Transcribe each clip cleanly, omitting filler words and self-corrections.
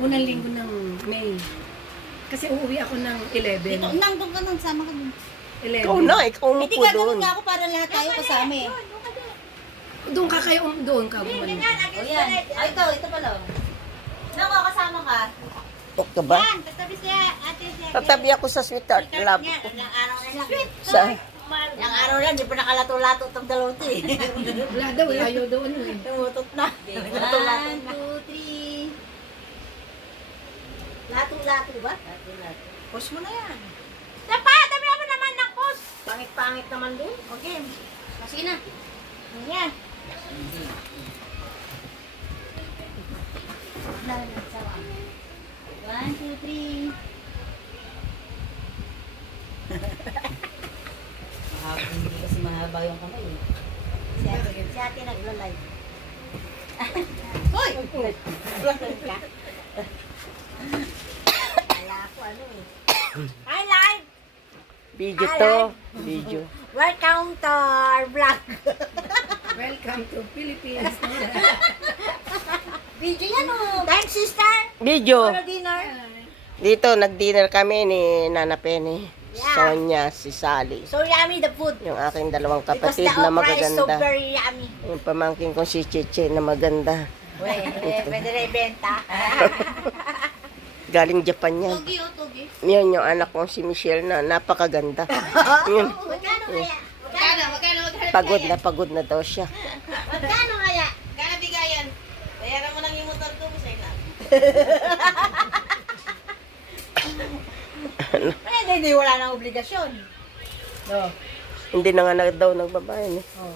Unang linggo ng May. Kasi uuwi ako ng 11. Dito, nandun ka nun, sama ka dun. 11. Ikaw na, ikaw mo Hindi po ka doon. nga ako para lahat tayo kasama eh. Doon ka kayo, doon ka bumalik. O yan. Ay, ito pala. Nako, kasama ka. Tok ka ba? Yan, tatabi siya, ate siya. Tatabi ako sa sweetheart love ko. Ilang araw na lang. Sa, Ilang araw lang, di pa nakalato-lato itong dalawa to eh. Wala daw, ayaw daw ano eh. Tumutot na. 1, 2, 3. Lato-lato ba? Lato-lato. Push mo na yan. Sapa, dami mo naman ng push. Pangit-pangit naman doon. Okay. Kasi na. Yan. Sawa. 1, 2, 3. Hindi kasi mahaba yung kamay eh. Si ate nagla-live. Hoy! Ka? Kaya ako ano eh. Hi live! video to. Video. Welcome to our vlog. Welcome to Philippines. Video yan oh. Thanks sister. Video. For dinner. Dito, nag-dinner kami ni Nana Penny. Yeah. Sonia, si Sally. So yummy the food. Yung aking dalawang Because kapatid the na okra is so magaganda. very yummy. Yung pamangkin kong si Chiche na maganda. Pwede na ibenta. Galing Japan yan. Tugi oh, tugi. Yun yung anak kong si Michelle na napakaganda. Yun. Magkano kaya? Magkano? Pagod na daw siya. Magkano kaya? Kaya bigayan. Bayaran mo lang yung motor ko, masay na. Pwede, hindi wala nang obligasyon. No. Hindi na nga daw nagbabayad eh. Oh,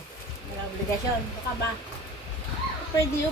wala obligasyon. Baka ba? Pwede